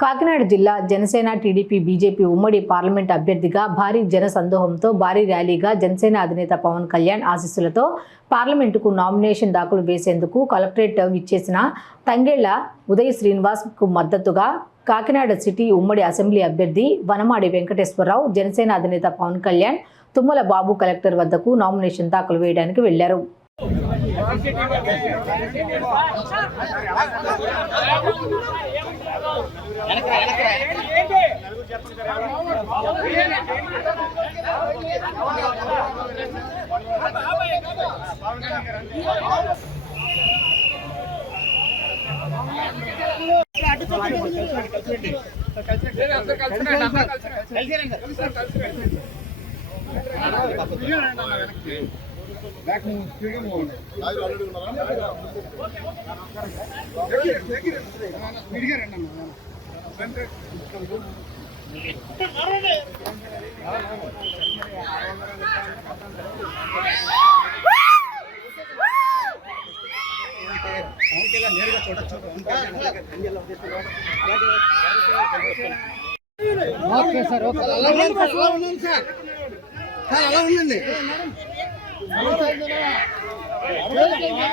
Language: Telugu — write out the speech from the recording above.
కాకినాడ జిల్లా జనసేన టీడీపీ బీజేపీ ఉమ్మడి పార్లమెంట్ అభ్యర్థిగా భారీ జన సందోహంతో భారీ ర్యాలీగా జనసేన అధినేత పవన్ కళ్యాణ్ ఆశీస్సులతో పార్లమెంటుకు నామినేషన్ దాఖలు వేసేందుకు కలెక్టరేట్ ఇచ్చేసిన తంగేళ్ళ ఉదయ్ శ్రీనివాస్కు మద్దతుగా కాకినాడ సిటీ ఉమ్మడి అసెంబ్లీ అభ్యర్థి వనమాడి వెంకటేశ్వరరావు జనసేన అధినేత పవన్ కళ్యాణ్ తుమ్మల బాబు కలెక్టర్ వద్దకు నామినేషన్ దాఖలు వేయడానికి వెళ్ళారు. కలిసి కలిసి ఓకే సార్ ఓకే. అలా ఉండండి సార్. అలా ఉండండి. సార్ సార్ అలా ఉండండి